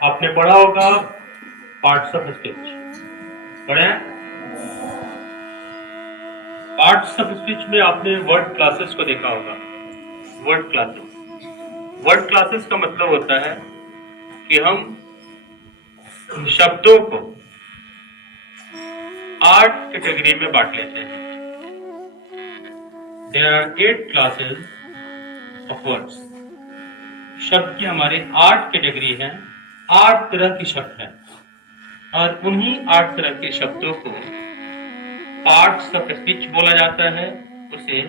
आपने पढ़ा होगा पार्ट्स ऑफ स्पीच। पढ़े हैं? पार्ट्स ऑफ स्पीच में आपने वर्ड क्लासेस को देखा होगा। वर्ड क्लासेस, वर्ड क्लासेस का मतलब होता है कि हम शब्दों को 8 कैटेगरी में बांट लेते हैं। There are 8 classes of words. शब्द की हमारे 8 कैटेगरी हैं, 8 तरह के शब्द हैं, और उन्हीं 8 तरह के शब्दों को पार्ट्स ऑफ स्पीच बोला जाता है। उसे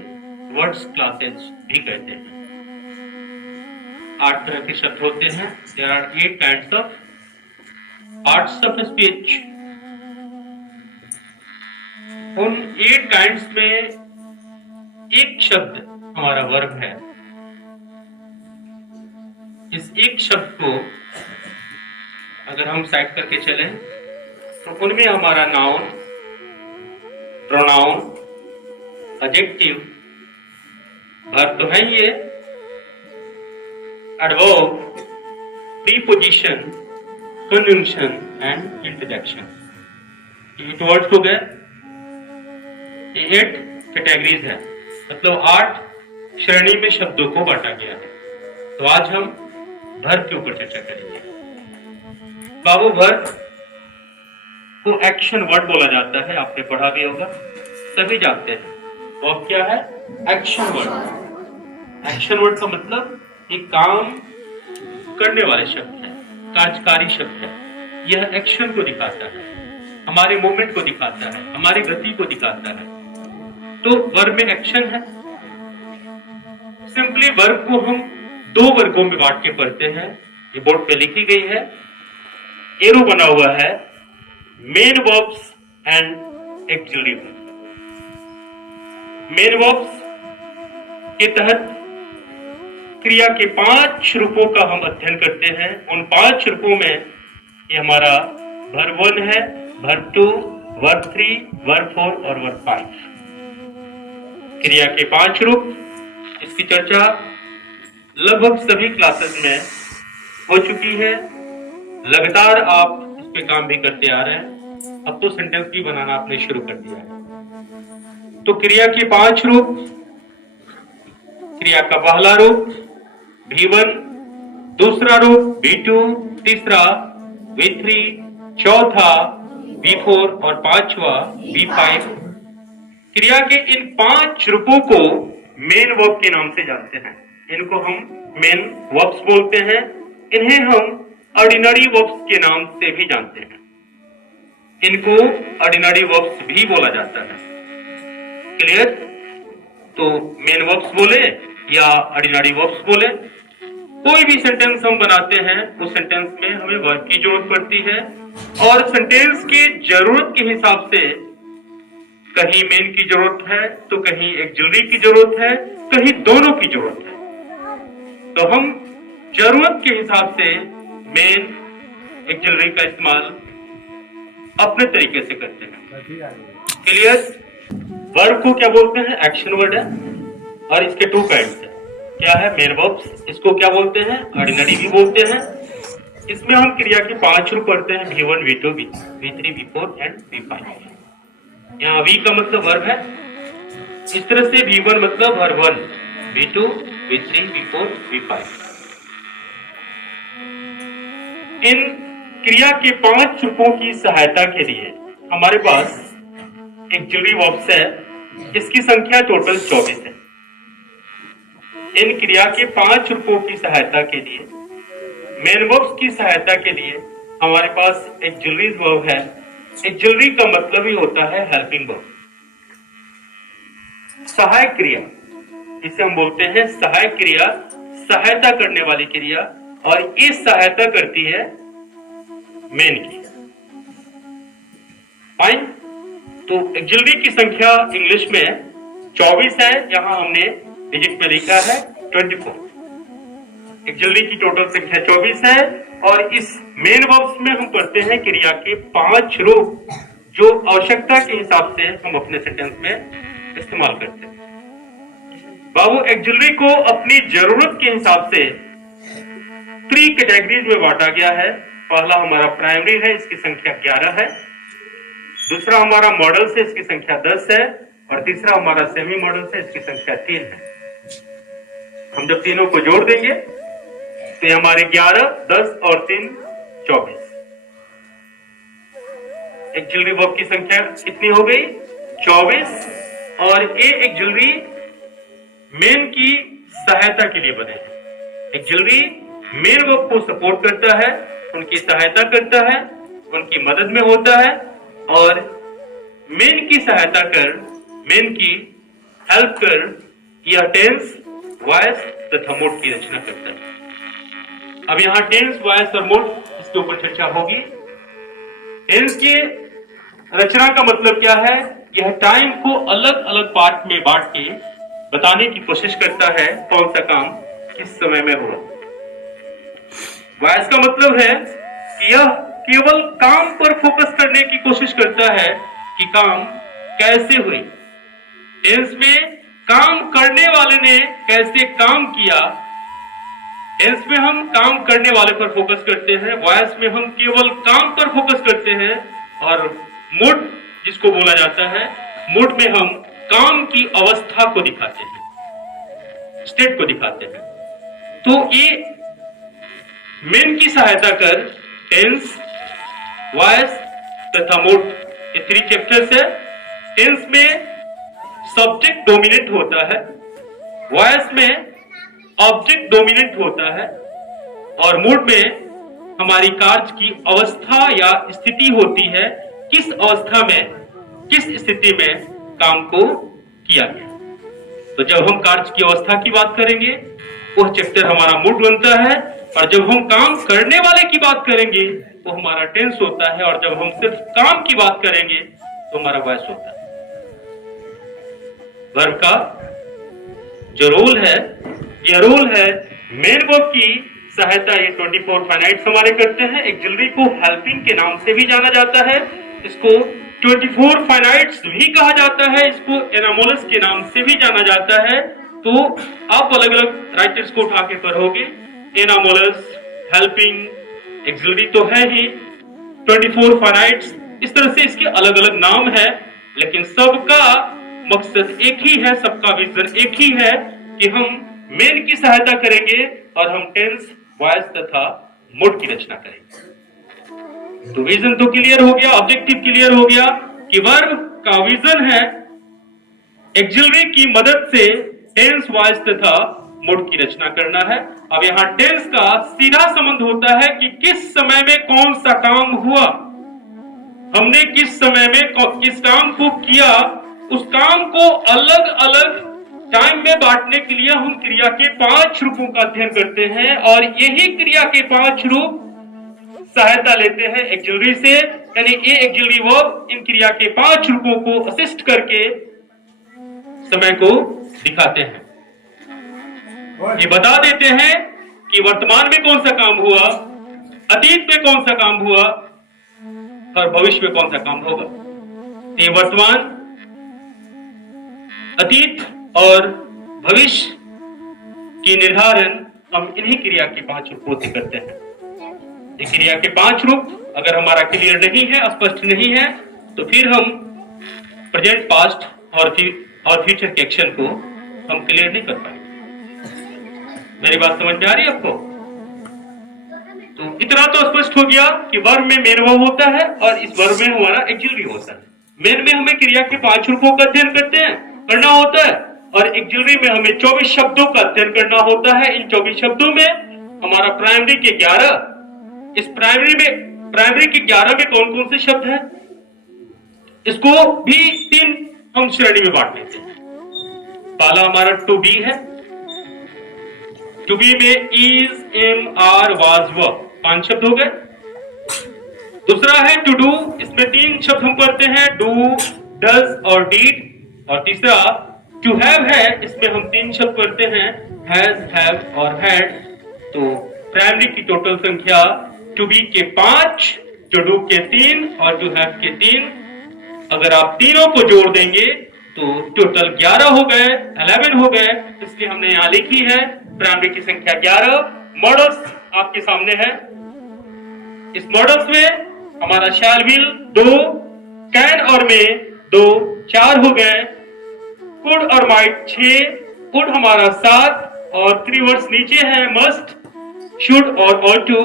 वर्ड्स क्लासेस भी कहते हैं। 8 तरह के शब्द होते हैं। There are 8 kinds of parts of speech. उन 8 काइंड्स में एक शब्द हमारा वर्ब है। इस एक शब्द को अगर हम साइड करके चलें तो उनमें हमारा नाउन, प्रोनाउन, एडजेक्टिव, वर्ब तो है ही है, adverb, preposition, conjunction and interjection. ये 8 वर्ड्स हो गए। ये 8 कैटेगरीज है, मतलब 8 श्रेणी में शब्दों को बांटा गया है। तो आज हम वर्ब के ऊपर चर्चा करेंगे। बाबू, वर्ब को एक्शन वर्ड बोला जाता है। आपने पढ़ा भी होगा, सभी जानते हैं। वर्ब क्या है? Action word. एक्शन वर्ड का मतलब एक काम करने वाले शब्द है, कार्यकारी शब्द है। यह एक्शन को दिखाता है, हमारे मूवमेंट को दिखाता है, हमारी गति को दिखाता है। तो वर्ब में एक्शन है। सिंपली वर्ब को हम 2 वर्गों में बांट के पढ़ते हैं। ये बोर्ड पे लिखी गई है, एरो बना हुआ है, main verbs and axillary verb. Main verbs के तहत क्रिया के 5 रूपों का हम अध्ययन करते हैं। उन 5 रूपों में ये हमारा वर्ब 1 है, वर्ब 2, वर्ब 3, वर्ब 4 और वर्ब 5। क्रिया के 5 रूप, इसकी चर्चा लगभग सभी क्लासेस में हो चुकी है। लगातार आप इस पे काम भी करते आ रहे हैं। अब तो सेंटेंस भी बनाना आपने शुरू कर दिया है। तो क्रिया के 5 रूप। क्रिया का पहला रूप V1, दूसरा रूप V2, तीसरा V3, चौथा V4 और पांचवा V5। क्रिया के इन 5 रूपों को मेन वर्ब के नाम से जानते हैं। इनको हम मेन वर्ब्स बोलते हैं। इन्हें हम ऑर्डिनरी वर्ब्स के नाम से भी जानते हैं। इनको ऑर्डिनरी वर्ब्स भी बोला जाता है। क्लियर? तो मेन वर्ब्स बोले या ऑर्डिनरी वर्ब्स बोले, कोई भी सेंटेंस हम बनाते हैं उस सेंटेंस में हमें वर्ब की जरूरत पड़ती है। और सेंटेंस की जरूरत के हिसाब से कहीं मेन की जरूरत है तो कहीं एक्सिलरी की जरूरत है, कहीं दोनों की जरूरत है। तो हम जरूरत के हिसाब से मेन, एक्सिलरी का इस्तेमाल अपने तरीके से करते हैं। क्लियर? वर्ब को क्या बोलते हैं? एक्शन वर्ड है, और इसके 2 काइंड्स है। क्या है? Main verbs. इसको क्या बोलते हैं? ऑर्डिनरी भी बोलते हैं। इसमें हम क्रिया के 5 रूप पढ़ते हैं, V1, V2, V3, V4 and V5। यहाँ V का मतलब वर्ब है। इस तरह से V1 मतलब verb 1, V2, V3, V4, V5। इन क्रिया के 5 रूपों की सहायता के लिए हमारे पास एक्सिलरी वर्ब्स है। इसकी संख्या टोटल 24 है। इन क्रिया के 5 रूपों की सहायता के लिए, मेन वर्ब्स की सहायता के लिए हमारे पास एक्सिलरी वर्ब है। एक्सिलरी का मतलब ही होता है हेल्पिंग वर्ब, सहायक क्रिया। इसे हम बोलते हैं सहायक क्रिया, सहायता करने वाली क्रिया, और ये सहायता करती है मेन की। फाइन? तो एक्सिलरी की संख्या इंग्लिश में 24 है। यहां हमने डिजिट में लिखा है 24। एक्सिलरी की टोटल संख्या 24 है। और इस मेन वर्ब्स में हम पढ़ते हैं क्रिया के 5 रूप, जो आवश्यकता के हिसाब से हम अपने सेंटेंस में इस्तेमाल करते हैं। बाबू, एक्सिलरी को अपनी जरूरत के हिसाब से 3 कैटेगरीज में बांटा गया है। पहला हमारा प्राइमरी है, इसकी संख्या 11 है। दूसरा हमारा मॉडल से, इसकी संख्या 10 है। और तीसरा हमारा सेमी मॉडल से, इसकी संख्या 3 है। हम जब तीनों को जोड़ देंगे तो ये हमारे 11, 10 और 3 24। एक्सिलरी वर्ब की संख्या कितनी हो गई? 24। और ये एक्सिलरी मेन की सहायता के लिए बने हैं। एक्सिलरी मेन वर्ब को सपोर्ट करता है, उनकी सहायता करता है, उनकी मदद में होता है और मेन की सहायता कर, मेन की हेल्प कर यह टेंस, वॉइस तथा मोड की रचना करता है। अब यहां टेंस, वॉइस और मोड, इसके ऊपर चर्चा होगी। टेंस की रचना का मतलब क्या है? यह टाइम को अलग अलग पार्ट में बांट के बताने की कोशिश करता है कौन सा काम किस समय में हुआ। वॉइस का मतलब है कि यह केवल काम पर फोकस करने की कोशिश करता है कि काम कैसे हुए। टेंस में काम करने वाले ने कैसे काम किया, टेंस में हम काम करने वाले पर फोकस करते हैं, वॉइस में हम केवल काम पर फोकस करते हैं। और मूड जिसको बोला जाता है, मूड में हम काम की अवस्था को दिखाते हैं, स्टेट को दिखाते हैं। तो ये मेन की सहायता कर टेंस, वॉइस तथा मूड, ये 3 चैप्टर्स है। टेंस में सब्जेक्ट डोमिनेंट होता है, वॉइस में ऑब्जेक्ट डोमिनेंट होता है और मूड में हमारी कार्य की अवस्था या स्थिति होती है, किस अवस्था में, किस स्थिति में काम को किया गया। तो जब हम कार्य की अवस्था की बात करेंगे वह चैप्टर हमारा मूड बनता है, और जब हम काम करने वाले की बात करेंगे तो हमारा टेंस होता है, और जब हम सिर्फ काम की बात करेंगे तो हमारा वॉइस होता है। वर्ब का जो रोल है, यह रोल है मेन वर्ब की सहायता ये 24 फाइनाइट्स हमारे करते हैं। एक्सिलरी को हेल्पिंग के नाम से भी जाना जाता है, इसको 24 फाइनाइट्स भी कहा जाता है, इसको एनामोलस के नाम से भी जाना जाता है। तो आप अलग अलग राइटर्स को उठा के पढ़ोगे, एनामोलस, हेल्पिंग, एक्सिलरी तो है ही, 24 फाइनाइट्स, इस तरह से इसके अलग अलग नाम है, लेकिन सबका मकसद एक ही है, सबका विजन एक ही है कि हम मेन की सहायता करेंगे और हम टेंस, वॉइस तथा मूड की रचना करेंगे। तो विजन तो क्लियर हो गया, ऑब्जेक्टिव क्लियर हो गया कि वर्ब का विजन है एक्सिलरी की मदद से टेंस, वॉइस तथा मूड की रचना करना है। अब यहां टेंस का सीधा संबंध होता है कि किस समय में कौन सा काम हुआ, हमने किस समय में किस काम को किया, उस काम को अलग अलग टाइम में बांटने के लिए हम क्रिया के 5 रूपों का अध्ययन करते हैं, और यही क्रिया के 5 रूप सहायता लेते हैं एक्सिलरी से, यानी ये एक्सिलरी वर्ब इन क्रिया के 5 रूपों को असिस्ट करके समय को दिखाते हैं। ये बता देते हैं कि वर्तमान में कौन सा काम हुआ, अतीत में कौन सा काम हुआ और भविष्य में कौन सा काम होगा। ये वर्तमान, अतीत और भविष्य की निर्धारण हम इन्हीं क्रिया के 5 रूपों से करते हैं। ये क्रिया के 5 रूप अगर हमारा क्लियर नहीं है, स्पष्ट नहीं है, तो फिर हम प्रेजेंट, पास्ट और फ्यूचर के एक्शन को हम क्लियर नहीं कर पाएंगे। मेरी बात समझ में आ रही है आपको? तो इतना तो स्पष्ट हो गया कि वर्ब में मेन वर्ब होता है और इस वर्ब में हमारा एक्सिलरी होता है। मेन में हमें क्रिया के 5 रूपों का अध्ययन करना होता है, और एक्सिलरी में हमें 24 शब्दों का अध्ययन करना होता है। इन 24 शब्दों में हमारा प्राइमरी के 11, इस प्राइमरी के 11 में कौन कौन से शब्द हैं, इसको भी 3 हम श्रेणी में बांट लेते हैं। पहला हमारा टू बी है, टू बी में इज, एम, आर, वाज, वर, 5 शब्द हो गए। दूसरा है टू डू, इसमें 3 शब्द हम पढ़ते हैं, डू, डज और डीड। और तीसरा टू हैव है, इसमें हम 3 शब्द पढ़ते हैं, हैज, हैव और हैड। तो प्राइमरी की टोटल संख्या टू बी के 5, टू डू के 3 और टू हैव के 3। अगर आप तीनों को जोड़ देंगे तो टोटल 11 हो गए, 11 हो गए, इसलिए हमने यहां लिखी है प्राइमरी की संख्या 11। मॉडल्स आपके सामने है, इस मॉडल्स में हमारा शैल विल 2, कैन और में 2, 4 हो गए, कुड और माइट 6, वुड हमारा 7 और 3 वर्ड्स नीचे है मस्ट, शुड और ought to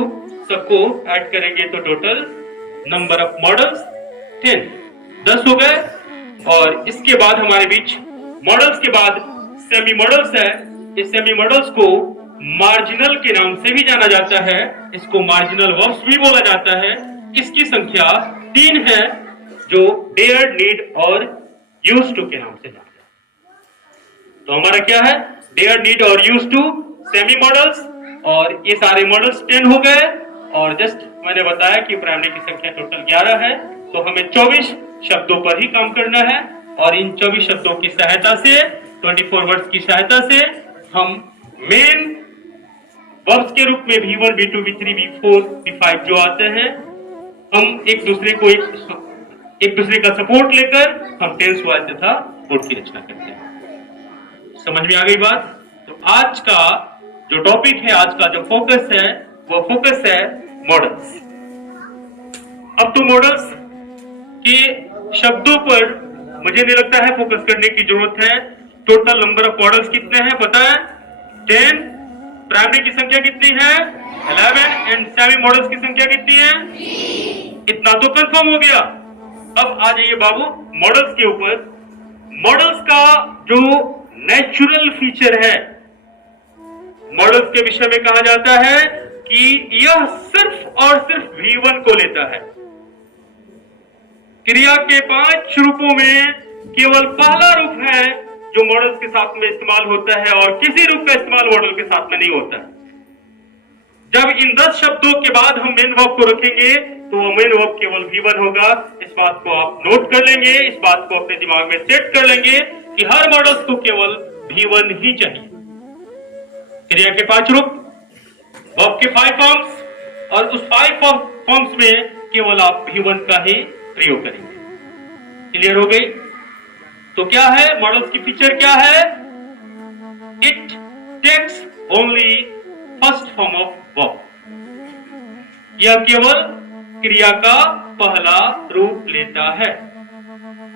सबको ऐड करेंगे तो टोटल नंबर ऑफ मॉडल्स 10 हो गए। और इसके बाद हमारे बीच मॉडल्स के बाद सेमी मॉडल्स है। इस सेमी मॉडल्स को मार्जिनल के नाम से भी जाना जाता है, इसको मार्जिनल वर्ब्स भी बोला जाता है। इसकी संख्या 3 है जो डेयर, नीड और यूज टू के नाम से जाना जाता है। तो हमारा क्या है, डेयर, नीड और यूज टू सेमी मॉडल्स, और ये सारे मॉडल्स 10 हो गए। और जस्ट मैंने बताया कि प्राइमरी की संख्या टोटल 11 है, तो हमें 24 शब्दों पर ही काम करना है। और इन 24 शब्दों की सहायता से, 24 वर्ड्स की सहायता से हम मेन वर्ब्स के रूप में V1, V2, V3, V4, V5 जो आते हैं, हम एक दूसरे का सपोर्ट लेकर हम टेंस, वॉइस तथा वर्ड की रचना करते हैं। समझ में आ गई बात? तो आज का जो टॉपिक है, आज का जो फोकस है, वो फोकस है मॉडल्स। अब तो मॉडल्स के शब्दों पर मुझे नहीं लगता है फोकस करने की जरूरत है। टोटल नंबर ऑफ मॉडल्स कितने हैं पता है? 10। प्राइमरी की संख्या कितनी है? 11। एंड सेमी मॉडल्स की संख्या कितनी है? इतना तो कंफर्म हो गया। अब आ जाइए बाबू मॉडल्स के ऊपर। मॉडल्स का जो नेचुरल फीचर है, मॉडल्स के विषय में कहा जाता है कि यह सिर्फ और सिर्फ V1 को लेता है। क्रिया के 5 रूपों में केवल पहला रूप है जो मॉडल्स के साथ में इस्तेमाल होता है, और किसी रूप का इस्तेमाल मॉडल के साथ में नहीं होता है। जब इन 10 शब्दों के बाद हम मेन वर्ब को रखेंगे तो वो मेन वर्ब केवल V1 होगा। इस बात को आप नोट कर लेंगे, इस बात को अपने दिमाग में सेट कर लेंगे कि हर मॉडल्स को केवल V1 ही चाहिए। क्रिया के 5 रूप, वर्ब के 5 फॉर्म्स, और उस 5 फॉर्म्स में केवल आप V1 का ही प्रयोग करेंगे। क्लियर हो गई? तो क्या है मॉडल्स की फीचर, क्या है? It takes only first form of verb. यह केवल क्रिया का पहला रूप लेता है।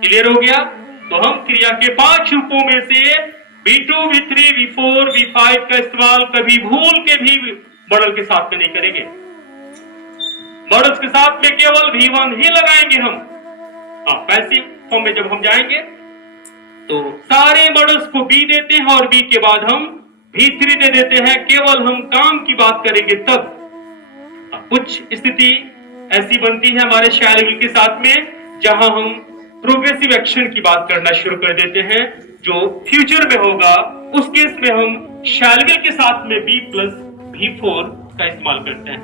क्लियर हो गया? तो हम क्रिया के 5 रूपों में से V2, V3, V4, V5 का इस्तेमाल कभी भूल के भी मॉडल के साथ में नहीं करेंगे। मॉडल्स के साथ में केवल V1 ही लगाएंगे हम। पैसिव फॉर्म में जब हम जाएंगे तो सारे मॉडल्स को B देते हैं और B के बाद हम V3 दे देते हैं। केवल हम काम की बात करेंगे तब। कुछ स्थिति ऐसी बनती है हमारे शैल विल के साथ में, जहां हम प्रोग्रेसिव एक्शन की बात करना शुरू कर देते हैं जो फ्यूचर में होगा। उस केस में हम शैल विल के साथ में B प्लस V4 का इस्तेमाल करते हैं।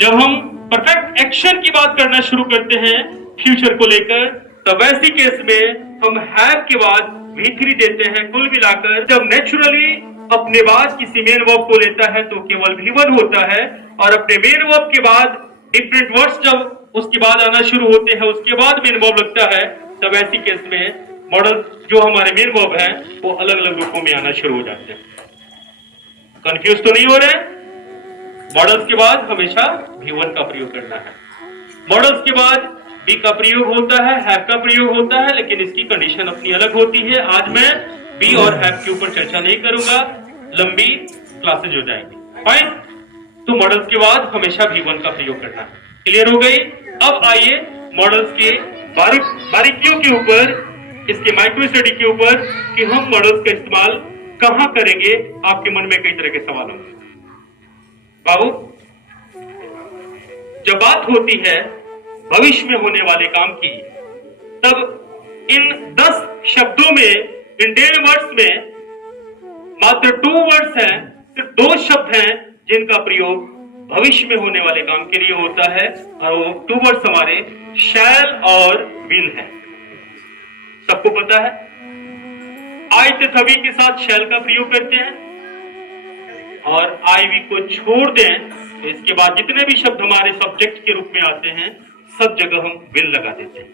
जब हम परफेक्ट एक्शन की बात करना शुरू करते हैं फ्यूचर को लेकर, तब ऐसी केस में हम हैव के बाद V3 देते हैं। कुल मिलाकर जब नेचुरली अपने बाद किसी मेन वर्ब को लेता है तो केवल V1 होता है, और अपने मेन वर्ब के बाद डिफरेंट वर्ड्स जब उसके बाद आना शुरू होते हैं, उसके बाद मेन वर्ब लगता है, तब ऐसी केस में मॉडल जो हमारे मेन वर्ब है वो अलग अलग रूपों में आना शुरू हो जाते हैं। कंफ्यूज तो नहीं हो रहे? मॉडल्स के बाद हमेशा V1 का प्रयोग करना है। मॉडल्स के बाद B का प्रयोग होता है, हैव का प्रयोग होता है, लेकिन इसकी कंडीशन अपनी अलग होती है। आज मैं B और हैव के ऊपर चर्चा नहीं करूंगा, लंबी क्लासेज हो जाएंगी। फाइन? तो मॉडल्स के बाद हमेशा V1 का प्रयोग करना है। क्लियर हो गई? अब आइए मॉडल्स के बारीकियों के ऊपर, इसके माइक्रो स्टडी के ऊपर कि हम मॉडल्स का इस्तेमाल कहां करेंगे। आपके मन में कई तरह के सवाल होंगे। बाबू, जब बात होती है भविष्य में होने वाले काम की, तब इन 10 शब्दों में, इन 10 वर्ड्स में मात्र 2 वर्ड्स हैं, सिर्फ 2 शब्द हैं जिनका प्रयोग भविष्य में होने वाले काम के लिए होता है, और वो 2 वर्ड्स हमारे शैल और विल है। सबको पता है आई तथा वी के साथ शैल का प्रयोग करते हैं, और आई वी को छोड़ दें तो इसके बाद जितने भी शब्द हमारे सब्जेक्ट के रूप में आते हैं सब जगह हम विल लगा देते हैं।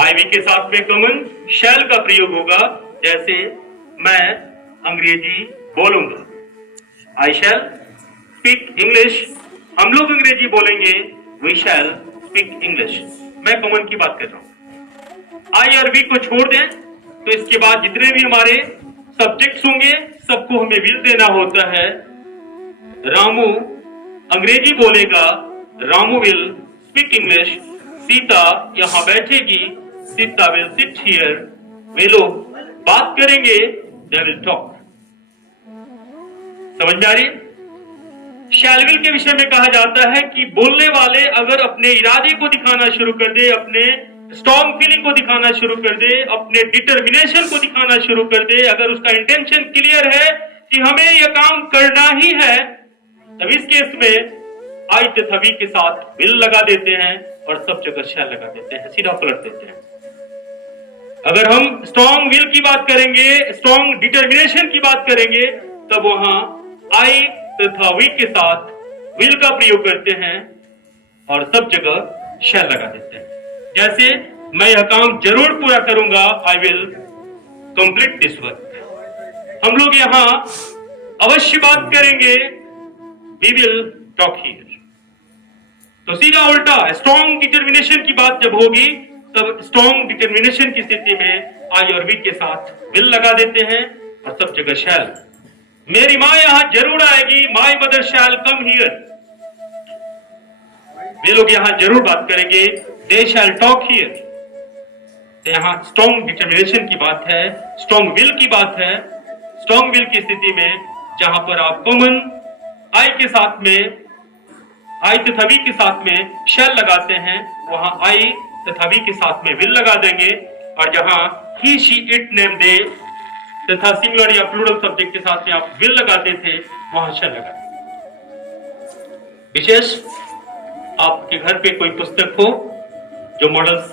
आई वी के साथ में कॉमन शैल का प्रयोग होगा। जैसे मैं अंग्रेजी बोलूंगा, आई शैल स्पीक इंग्लिश, हम लोग अंग्रेजी बोलेंगे, वी शैल स्पीक इंग्लिश। मैं कॉमन की बात कर रहा हूं। आई और वी को छोड़ दें तो इसके बाद जितने भी हमारे सब्जेक्ट्स होंगे सबको हमें विल देना होता है। रामू अंग्रेजी बोलेगा, Ramu will speak English. Sita यहां बैठेगी, सीता विल सिट हियर। वे लोग बात करेंगे, दे विल टॉक। समझ में आ रही? शैल विल के विषय में कहा जाता है कि बोलने वाले अगर अपने इरादे को दिखाना शुरू कर दे, अपने स्ट्रॉन्ग फीलिंग को दिखाना शुरू कर दे, अपने डिटर्मिनेशन को दिखाना शुरू कर दे, अगर उसका इंटेंशन क्लियर है कि हमें यह काम करना ही है, तब इस केस में आई तथा वी के साथ विल लगा देते हैं और सब जगह शैल लगा देते हैं, सीधा पलट देते हैं। अगर हम स्ट्रॉन्ग विल की बात करेंगे, स्ट्रॉन्ग डिटर्मिनेशन की बात करेंगे, तब वहां आई तथा वी के साथ विल का प्रयोग करते हैं और सब जगह शैल लगा देते हैं। जैसे मैं यह काम जरूर पूरा करूंगा, I will complete this work. हम लोग यहां अवश्य बात करेंगे, वी विल टॉक हियर। तो सीधा उल्टा स्ट्रॉन्ग डिटर्मिनेशन की बात जब होगी तब स्ट्रॉन्ग डिटर्मिनेशन की स्थिति में आई और वी के साथ विल लगा देते हैं और सब जगह शैल। मेरी मां यहां जरूर आएगी, my mother shall come here. वे लोग यहां जरूर बात करेंगे, दे शैल टॉक हियर। तो यहां स्ट्रॉन्ग डिटर्मिनेशन की बात है, स्ट्रॉन्ग विल की बात है। स्ट्रॉन्ग विल की स्थिति में जहां पर आप कॉमन आई के साथ में, आई तथा वी के साथ में शैल लगाते हैं, वहां आई तथा वी के साथ में विल लगा देंगे। और जहां ही शी इट नेम दे तथा सिंगुलर या प्लूरल सब्जेक्ट के साथ में आप विल लगाते थे, वहां शैल लगा। विशेष आपके घर पे कोई पुस्तक हो जो मॉडल्स,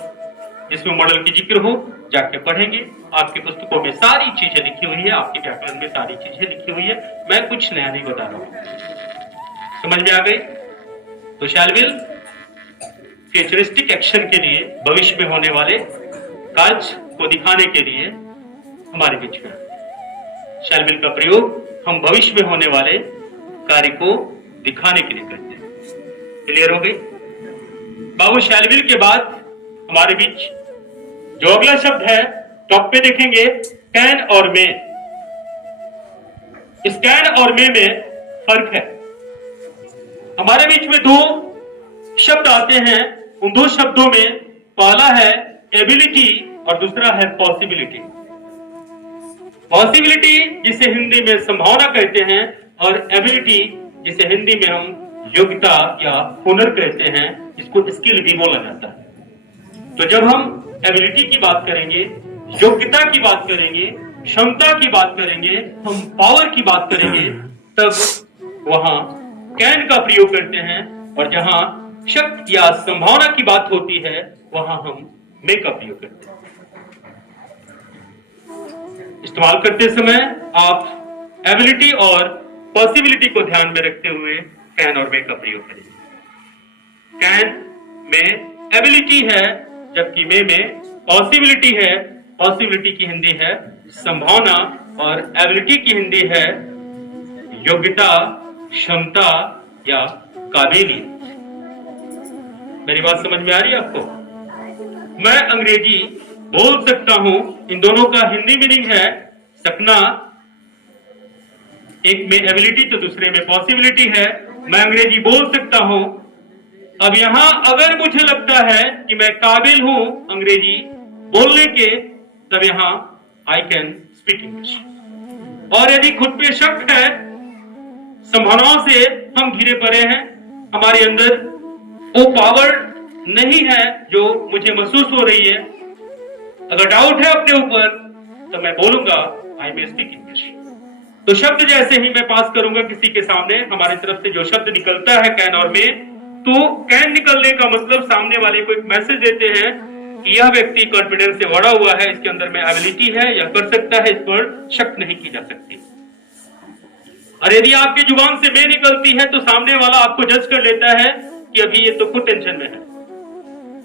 जिसमें मॉडल की जिक्र हो, जाके पढ़ेंगे। आपकी पुस्तकों में सारी चीजें लिखी हुई है, आपके व्याकरण में सारी चीजें लिखी हुई है। मैं कुछ नया नहीं बता रहा हूं। समझ में आ गई? तो शैल विल फ्यूचरिस्टिक एक्शन के लिए, भविष्य में होने वाले कार्य को दिखाने के लिए हमारे बीच में शैल विल का प्रयोग हम भविष्य में होने वाले कार्य को दिखाने के लिए करते हैं। क्लियर हो गई? बाबू शैल विल के बाद हमारे बीच जो अगला शब्द है टॉप पे देखेंगे, कैन और मे। इस कैन और मे में फर्क है। हमारे बीच में दो शब्द आते हैं। उन दो शब्दों में पहला है एबिलिटी और दूसरा है पॉसिबिलिटी। पॉसिबिलिटी जिसे हिंदी में संभावना कहते हैं और एबिलिटी जिसे हिंदी में हम योग्यता या हुनर कहते हैं, इसको स्किल भी बोला जाता है। तो जब हम एबिलिटी की बात करेंगे, योग्यता की बात करेंगे, क्षमता की बात करेंगे, हम पावर की बात करेंगे, तब वहां कैन का प्रयोग करते हैं। और जहां शक्ति या संभावना की बात होती है, वहां हम मे का प्रयोग करते हैं। इस्तेमाल करते समय आप एबिलिटी और पॉसिबिलिटी को ध्यान में रखते हुए कैन और मे का प्रयोग करेंगे। कैन में एबिलिटी है, जबकि मे में पॉसिबिलिटी है। पॉसिबिलिटी की हिंदी है संभावना और एबिलिटी की हिंदी है योग्यता, क्षमता या काबिलियत। मेरी बात समझ में आ रही है आपको? मैं अंग्रेजी बोल सकता हूं, इन दोनों का हिंदी मीनिंग है सकना। एक में एबिलिटी तो दूसरे में पॉसिबिलिटी है। मैं अंग्रेजी बोल सकता हूं। अब यहां अगर मुझे लगता है कि मैं काबिल हूं अंग्रेजी बोलने के, तब यहां आई कैन स्पीक इंग्लिश। और यदि खुद पे शक है, संभावनाओं से हम घिरे पड़े हैं, हमारे अंदर वो पावर नहीं है जो मुझे महसूस हो रही है, अगर डाउट है अपने ऊपर, तो मैं बोलूंगा आई मे स्पीक इंग्लिश। तो शब्द जैसे ही मैं पास करूंगा किसी के सामने, हमारी तरफ से जो शब्द निकलता है कैन और मे, तो कैन निकलने का मतलब सामने वाले को एक मैसेज देते हैं कि यह व्यक्ति कॉन्फिडेंस से भरा हुआ है, इसके अंदर में एबिलिटी है या कर सकता है, इस पर शक नहीं की जा सकती। और यदि आपकी जुबान से मे निकलती है तो सामने वाला आपको जज कर लेता है कि अभी ये तो खुद टेंशन में है,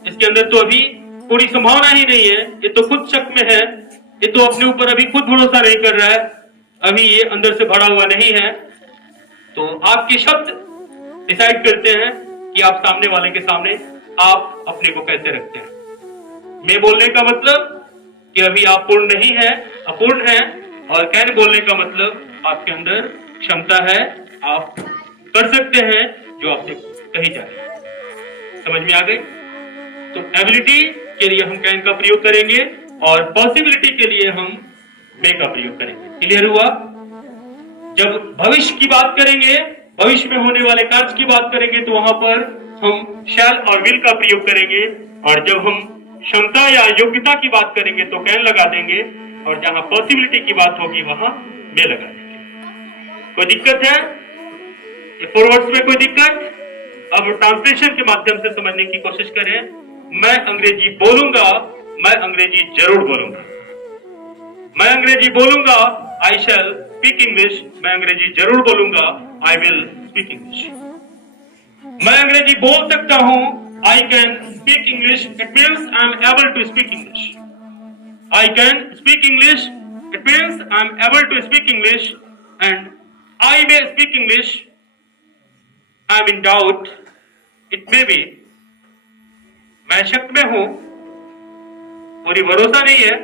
इसके अंदर तो अभी पूरी संभावना ही नहीं है, ये तो खुद शक में है, ये तो अपने ऊपर अभी खुद भरोसा नहीं कर रहा है, अभी ये अंदर से भरा हुआ नहीं है। तो आपके शब्द डिसाइड करते हैं कि आप सामने वाले के सामने आप अपने को कैसे रखते हैं। मैं बोलने का मतलब कि अभी आप पूर्ण नहीं है, अपूर्ण है, और कैन बोलने का मतलब आपके अंदर क्षमता है, आप कर सकते हैं जो आपसे कही जा रही है। समझ में आ गई? तो एबिलिटी के लिए हम कैन का प्रयोग करेंगे और पॉसिबिलिटी के लिए हम मे का प्रयोग करेंगे। क्लियर हुआ? जब भविष्य की बात करेंगे, भविष्य में होने वाले कार्य की बात करेंगे, तो वहां पर हम शैल और विल का प्रयोग करेंगे, और जब हम क्षमता या योग्यता की बात करेंगे तो कैन लगा देंगे, और जहां पॉसिबिलिटी की बात होगी वहां मे लगा देंगे। कोई दिक्कत है? फोर वर्ड्स में कोई दिक्कत? अब ट्रांसलेशन के माध्यम से समझने की कोशिश करें। मैं अंग्रेजी बोलूंगा, मैं अंग्रेजी जरूर बोलूंगा। मैं अंग्रेजी बोलूंगा, आई शैल स्पीक इंग्लिश। मैं अंग्रेजी जरूर बोलूंगा, आई विल स्पीक इंग्लिश। मैं अंग्रेजी बोल सकता हूं, I can speak English, it means I am able to speak English. I can speak English, it means I am able to speak English, and I may speak English, I am in doubt, it may be. मैं शक में हूं, मुझे भरोसा नहीं है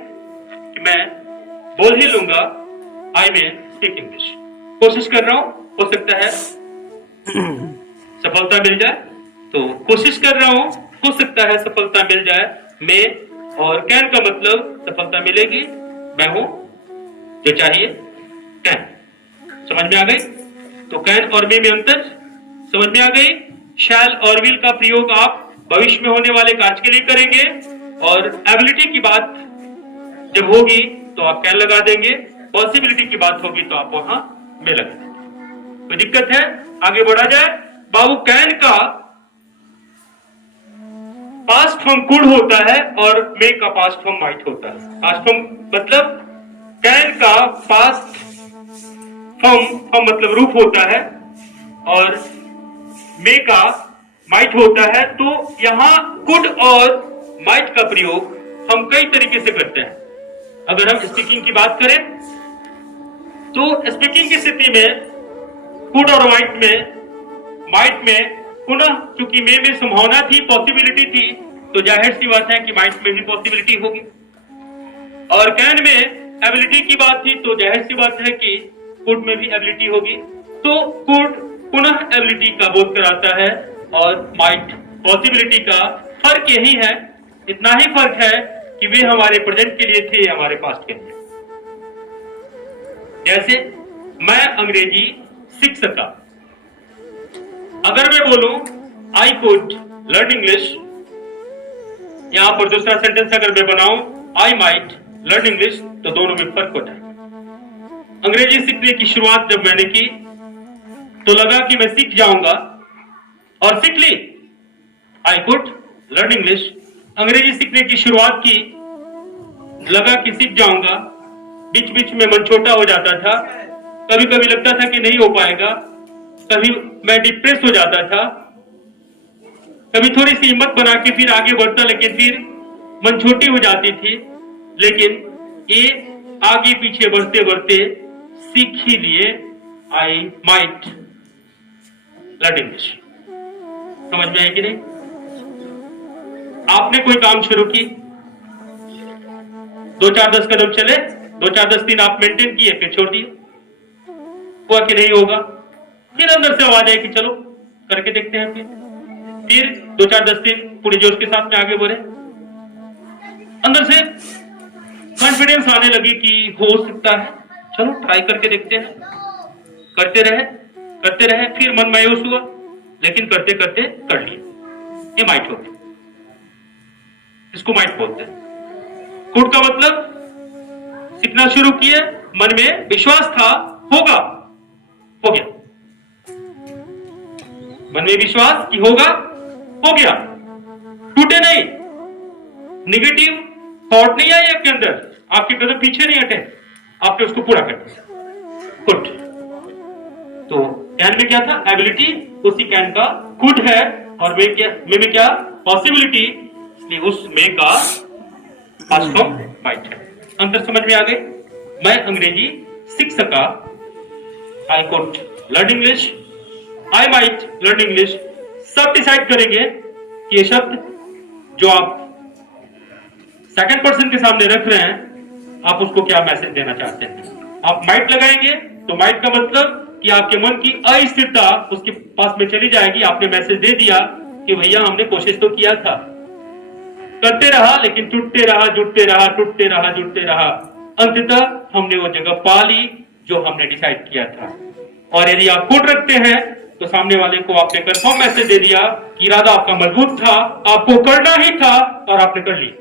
कि मैं बोल ही लूंगा, आई मे स्पीक इंग्लिश। कोशिश कर रहा हूं, हो सकता है सफलता मिल जाए, तो कोशिश कर रहा हूं, हो सकता है सफलता मिल जाए। मैं और कैन का मतलब सफलता मिलेगी, मैं हूं जो चाहिए कैन। समझ में आ गई? तो कैन और मे में अंतर समझ में आ गई? शैल और विल का प्रयोग आप भविष्य में होने वाले कार्य के लिए करेंगे, और एबिलिटी की बात जब होगी तो आप कैन लगा देंगे, पॉसिबिलिटी की बात होगी तो आप वहां मे लगा देंगे। कोई दिक्कत है? आगे बढ़ा जाए। बाबू, कैन का पास्ट फॉर्म कुड होता है और मे का पास्ट फॉर्म माइट होता है। पास्ट फॉर्म मतलब कैन का पास्ट फॉर्म मतलब रूप होता है, और मे का माइट होता है। तो यहां कुड और माइट का प्रयोग हम कई तरीके से करते हैं। अगर हम स्पीकिंग की बात करें तो स्पीकिंग की स्थिति में कुड और माइट में पुनः क्योंकि मे में संभावना थी, पॉसिबिलिटी थी, तो जाहिर सी बात है कि माइट में भी पॉसिबिलिटी होगी। और कैन में एबिलिटी की बात थी, तो जाहिर सी बात है कि कुड में भी एबिलिटी होगी। तो कुड पुनः एबिलिटी का बोध कराता है, और माइट पॉसिबिलिटी का। फर्क यही है, इतना ही फर्क है कि वे हमारे प्रेजेंट के लिए थे, हमारे पास्ट के लिए। जैसे मैं अंग्रेजी सीख सका, अगर मैं बोलूं आई कुड लर्न इंग्लिश, यहां पर दूसरा सेंटेंस अगर मैं बनाऊं आई माइट लर्न इंग्लिश, तो दोनों में फर्क होता है। अंग्रेजी सीखने की शुरुआत जब मैंने की तो लगा कि मैं सीख जाऊंगा, और सीख ली, आई कुड लर्न इंग्लिश। अंग्रेजी सीखने की शुरुआत की, लगा कि सीख जाऊंगा, बीच बीच में मन छोटा हो जाता था, कभी कभी लगता था कि नहीं हो पाएगा, कभी मैं डिप्रेस हो जाता था, कभी थोड़ी सी हिम्मत बना के फिर आगे बढ़ता, लेकिन फिर मन छोटी हो जाती थी। लेकिन ये आगे पीछे बढ़ते बढ़ते सीख ही लिए, आई माइट लर्न इंग्लिश। समझ में आए कि नहीं? आपने कोई काम शुरू की, 2-4-10 कदम चले, 2-4-10 दिन आप मेंटेन किए, फिर छोड़ दिए, हुआ कि नहीं होगा, फिर अंदर से आवाज आई कि चलो करके देखते हैं। फिर 2-4-10 दिन पूरे जोश के साथ में आगे बढ़े, अंदर से कॉन्फिडेंस आने लगी कि हो सकता है, चलो ट्राई करके देखते हैं। करते रहे, फिर मन मायूस हुआ, लेकिन करते करते कर लिए। ये माइट होती, इसको माइट बोलते हैं। कुड का मतलब सीखना शुरू किए, मन में विश्वास था, होगा, हो गया। मन में विश्वास कि होगा, हो गया, टूटे नहीं, निगेटिव थॉट नहीं आई आपके अंदर, आपके कदम पीछे नहीं हटे, आपने उसको पूरा कर दिया। कुड। तो कैन में क्या था? एबिलिटी, उसी कैन का कुड है, और मे में क्या? पॉसिबिलिटी, इसलिए उस मे का पास्ट फॉर्म माइट है। अंतर समझ में आ गई? मैं अंग्रेजी सीख सका, I could learn English, I might learn English, सब डिसाइड करेंगे कि ये शब्द जो आप सेकंड पर्सन के सामने रख रहे हैं आप उसको क्या मैसेज देना चाहते हैं। आप माइट लगाएंगे तो माइट का मतलब कि आपके मन की अस्थिरता उसके पास में चली जाएगी। आपने मैसेज दे दिया कि भैया हमने कोशिश तो किया था, करते रहा लेकिन टूटते रहा, जुटते रहा, टूटते रहा, जुटते रहा, अंततः हमने वो जगह पा ली जो हमने डिसाइड किया था। और यदि आप कोड रखते हैं तो सामने वाले को आपने कंफर्म मैसेज दे दिया कि इरादा आपका मजबूत था, आपको करना ही था और आपने कर ली।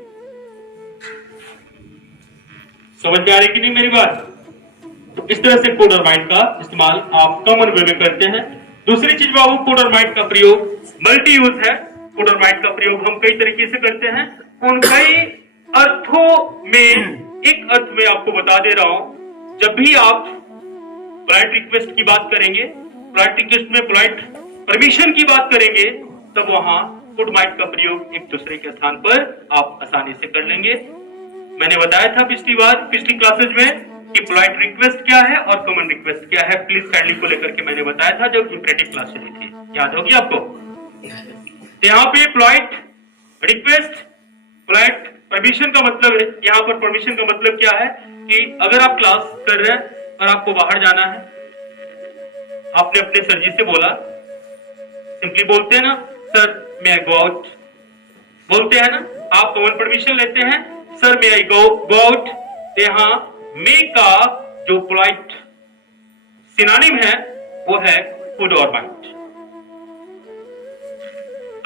समझ में आ रही कि नहीं मेरी बात? तो इस तरह से कोड और माइंड का इस्तेमाल आप कॉमन वे में करते हैं। दूसरी चीज बाबू, कोड और माइंड का प्रयोग मल्टी यूज है। कोड और माइंड का प्रयोग हम कई तरीके से करते हैं। उन कई अर्थों में एक अर्थ में आपको बता दे रहा हूं, जब भी आप पोलाइट रिक्वेस्ट की बात करेंगे, पोलाइट रिक्वेस्ट में पोलाइट परमिशन की बात करेंगे, तब वहां कोड माइंड का प्रयोग एक दूसरे के स्थान पर आप आसानी से कर लेंगे। मैंने बताया था पिछली क्लासेज में कि पोलाइट रिक्वेस्ट क्या है और कॉमन रिक्वेस्ट क्या है। प्लीज काइंडली को लेकर के मैंने बताया था जब इंपरेटिव क्लास चली थी, याद होगी आपको। तो यहाँ पे पोलाइट रिक्वेस्ट, पोलाइट परमिशन का मतलब है, यहाँ पर परमिशन का मतलब क्या है कि अगर आप क्लास कर रहे हैं और आपको बाहर जाना है, आपने अपने सर जी से बोला, सिंपली बोलते हैं ना सर मे आई गो आउट, बोलते हैं ना, आप कॉमन परमिशन लेते हैं सर मे आई गो आउट। यहाँ मे का जो पोलाइट सिनोनिम है वो है कुड और माइट।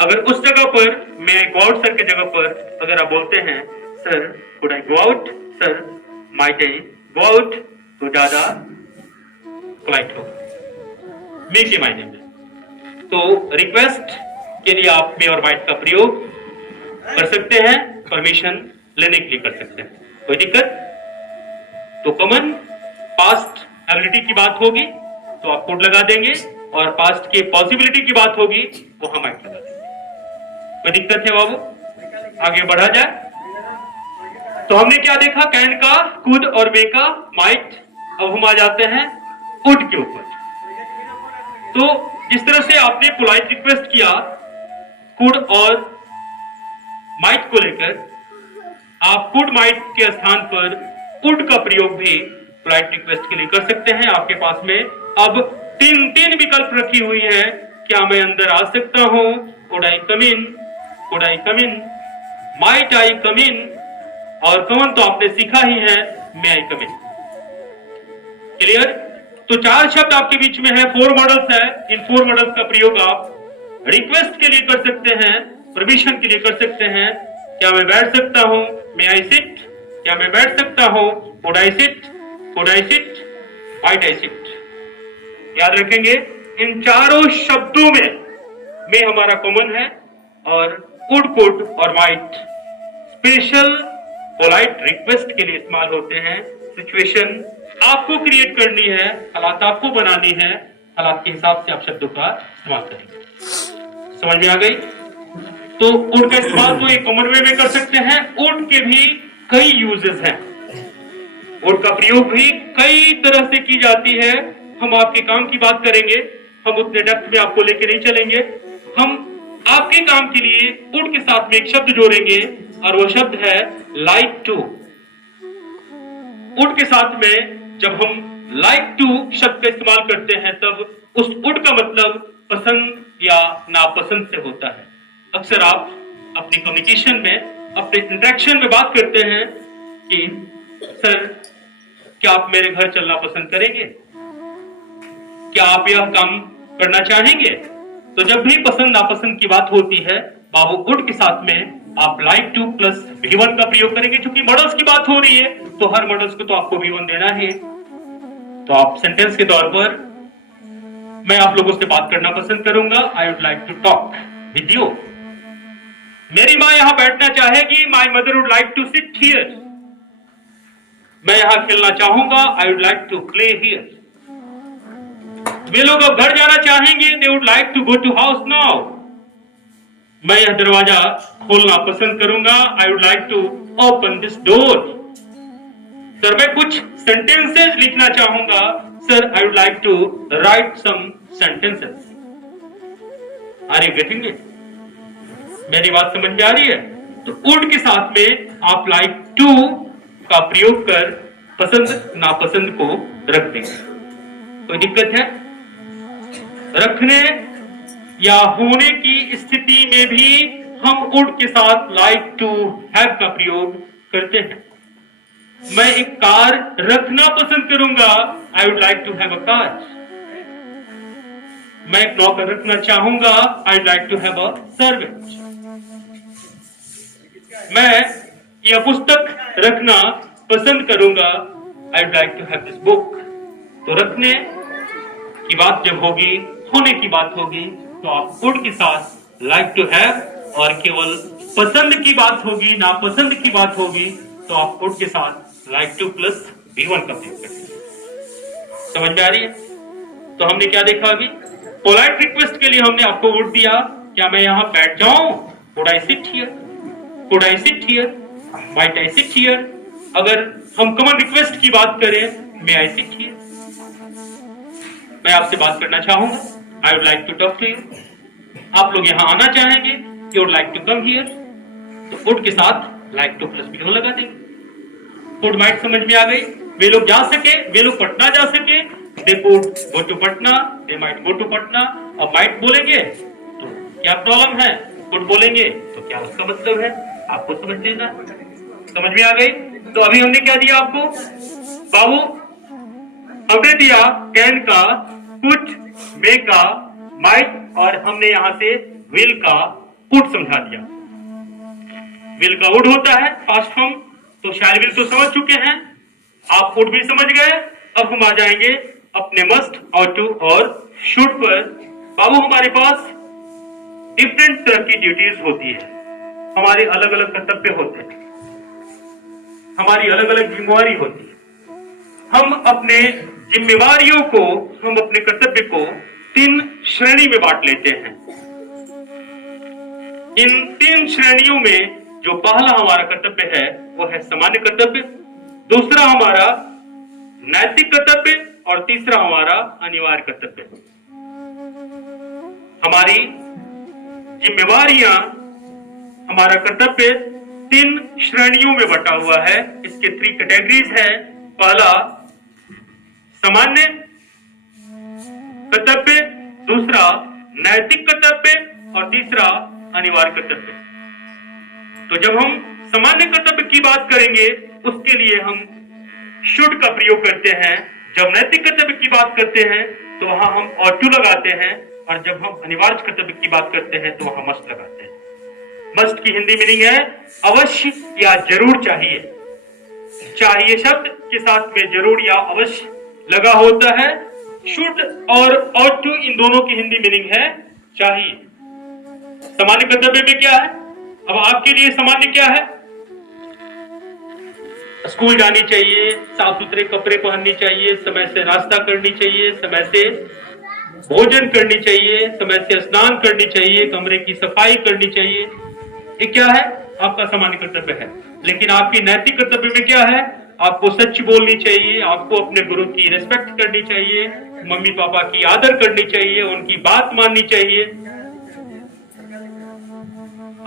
अगर उस जगह पर मे आई गो आउट सर के जगह पर अगर आप बोलते हैं sir could I go out, sir might I go out, तो ज्यादा पोलाइट होगा मे के मायने में। तो रिक्वेस्ट के लिए आप मे और माइट का प्रयोग कर सकते हैं, परमिशन लेने के लिए कर सकते हैं, कोई दिक्कत। तो कॉमन पास्ट एबिलिटी की बात होगी तो आप कोड लगा देंगे, और पास्ट के पॉसिबिलिटी की बात होगी वो हम माइट लगा देंगे। कोई दिक्कत है बाबू? आगे बढ़ा जाए। तो हमने क्या देखा, कैन का, कुड और मे का, माइट। अब हम आ जाते हैं वुड के ऊपर। तो जिस तरह से आपने पोलाइट रिक्वेस्ट किया कुड और माइट को लेकर, आप कुड माइट के स्थान पर वुड का प्रयोग भी पोलाइट रिक्वेस्ट के लिए कर सकते हैं। आपके पास में अब तीन विकल्प रखी हुई है। क्या मैं अंदर आ सकता हूं, could I come in, could I come in, might I come in, और कॉमन तो आपने सीखा ही है मे आई कम इन। क्लियर? तो चार शब्द आपके बीच में है, 4 मॉडल्स है। इन 4 मॉडल्स का प्रयोग आप रिक्वेस्ट के लिए कर सकते हैं, परमिशन के लिए कर सकते हैं। क्या मैं बैठ सकता हूं, मे आई सिट, क्या मैं बैठ सकता हूं, could I sit, could I sit, might I sit. याद रखेंगे इन चारों शब्दों में हमारा कॉमन है, और कुड, कुड और माइट स्पेशल पोलाइट रिक्वेस्ट के लिए इस्तेमाल होते हैं। सिचुएशन आपको क्रिएट करनी है, हालात आपको बनानी है, हालात के हिसाब से आप शब्दों का इस्तेमाल करेंगे। समझ में आ गई? तो उड का इस्तेमाल तो एक कॉमन वे में कर सकते हैं। उड के भी कई यूजेस हैं, उड का प्रयोग भी कई तरह से की जाती है। हम आपके काम की बात करेंगे, हम उतने डेप्थ में आपको लेके नहीं चलेंगे। हम आपके काम के लिए उड के साथ में एक शब्द जोड़ेंगे, और वो शब्द है लाइक टू। उड के साथ में जब हम लाइक टू शब्द का इस्तेमाल करते हैं, तब उस उड का मतलब पसंद या नापसंद से होता है। अक्सर आप अपनी कम्युनिकेशन में, अपने इंटरेक्शन में बात करते हैं कि सर क्या आप मेरे घर चलना पसंद करेंगे, क्या आप यह काम करना चाहेंगे। तो जब भी पसंद नापसंद की बात होती है, बाबू उड के साथ में आप लाइक टू प्लस V1 का प्रयोग करेंगे। क्योंकि मॉडल्स की बात हो रही है तो हर मॉडल्स को तो आपको V1 देना है। तो आप सेंटेंस के तौर पर, मैं आप लोगों से बात करना पसंद करूंगा, I would like to talk with you. मेरी माँ यहां बैठना चाहेगी, my mother would like to sit here. मैं यहां खेलना चाहूंगा, I would like to play here. वे लोग अब घर जाना चाहेंगे, they would like to go to house now. मैं यह दरवाजा खोलना पसंद करूंगा, I would like to open this door. Sir मैं कुछ सेंटेंसेस लिखना चाहूंगा, sir I would like to write some sentences. Are you getting it? मेरी बात समझ में आ रही है? तो वुड के साथ में आप लाइक टू का प्रयोग कर पसंद नापसंद को रख देंगे। कोई दिक्कत है? रखने या होने की स्थिति में भी हम वुड के साथ लाइक टू हैव का प्रयोग करते हैं। मैं एक कार रखना पसंद करूंगा, I would like to have a car. मैं एक नौकर रखना चाहूंगा, I would like to have a servant. मैं यह पुस्तक रखना पसंद करूंगा, I would like to have this book. तो रखने की बात जब होगी, होने की बात होगी, तो आप वुड के साथ लाइक टू हैव, और केवल पसंद की बात होगी, नापसंद की बात होगी, तो आप वुड के साथ लाइक टू प्लस V1 का प्रयोग करेंगे। समझ में आ रही है? तो हमने क्या देखा अभी? पोलाइट रिक्वेस्ट के लिए हमने आपको वुड दिया, क्या मैं यहां बैठ जाऊं? Would I sit here? Could I sit here? Might I sit here? अगर हम कॉमन रिक्वेस्ट की बात करें, मे आई सिट हियर? मैं आपसे बात करना चाहूंगा, I would like to talk to you. आप लोग यहां आना चाहेंगे, you would like to come here. तो वुड के साथ लाइक टू प्लस V1 लगा देंगे। वुड माइट समझ में आ गई? वे लोग जा सके, वे लोग पटना जा सके, they could go to Patna, they might go to Patna. और माइट बोलेंगे तो क्या प्रॉब्लम है? कुड बोलेंगे तो क्या उसका मतलब है? आपको समझ लेना। समझ में आ गई? तो अभी हमने क्या दिया आपको? बाबू हमने दिया कैन का, कुड, मे का, माइट, और हमने यहां से विल का वुड समझा दिया। विल का वुड होता है फास्ट फॉर्म, तो शायद विल तो समझ चुके हैं, आप वुड भी समझ गए। अब हम आ जाएंगे अपने मस्ट, और टू और शुड पर। बाबू हमारे पास डिफरेंट तरह की ड्यूटीज होती है, हमारे अलग अलग कर्तव्य होते हैं, हमारी अलग अलग जिम्मेवारी होती है। हम अपने जिम्मेवारियों को, हम अपने कर्तव्य को 3 श्रेणी में बांट लेते हैं। इन 3 श्रेणियों में जो पहला हमारा कर्तव्य है वो है सामान्य कर्तव्य, दूसरा हमारा नैतिक कर्तव्य, और तीसरा हमारा अनिवार्य कर्तव्य। हमारी जिम्मेवारियां, हमारा कर्तव्य 3 श्रेणियों में बटा हुआ है। इसके 3 कैटेगरीज है। पहला सामान्य कर्तव्य, दूसरा नैतिक कर्तव्य, और तीसरा अनिवार्य कर्तव्य। तो जब हम सामान्य कर्तव्य की बात करेंगे, उसके लिए हम शुड का प्रयोग करते हैं। जब नैतिक कर्तव्य की बात करते हैं तो वहां हम और टू लगाते हैं, और जब हम अनिवार्य कर्तव्य की बात करते हैं तो वहां मस्ट लगाते हैं। मस्ट की हिंदी मीनिंग है अवश्य या जरूर चाहिए। चाहिए शब्द के साथ में जरूर या अवश्य लगा होता है। शुड और ought to इन दोनों की हिंदी मीनिंग है चाहिए। सामान्य कर्तव्य में क्या है? अब आपके लिए सामान्य क्या है? स्कूल जानी चाहिए, साफ सुथरे कपड़े पहननी चाहिए, समय से नाश्ता करनी चाहिए, समय से भोजन करनी चाहिए, समय से स्नान करनी चाहिए, कमरे की सफाई करनी चाहिए। ये क्या है? आपका सामान्य कर्तव्य है। लेकिन आपकी नैतिक कर्तव्य में क्या है? आपको सच बोलनी चाहिए, आपको अपने गुरु की रिस्पेक्ट करनी चाहिए, मम्मी पापा की आदर करनी चाहिए, उनकी बात माननी चाहिए,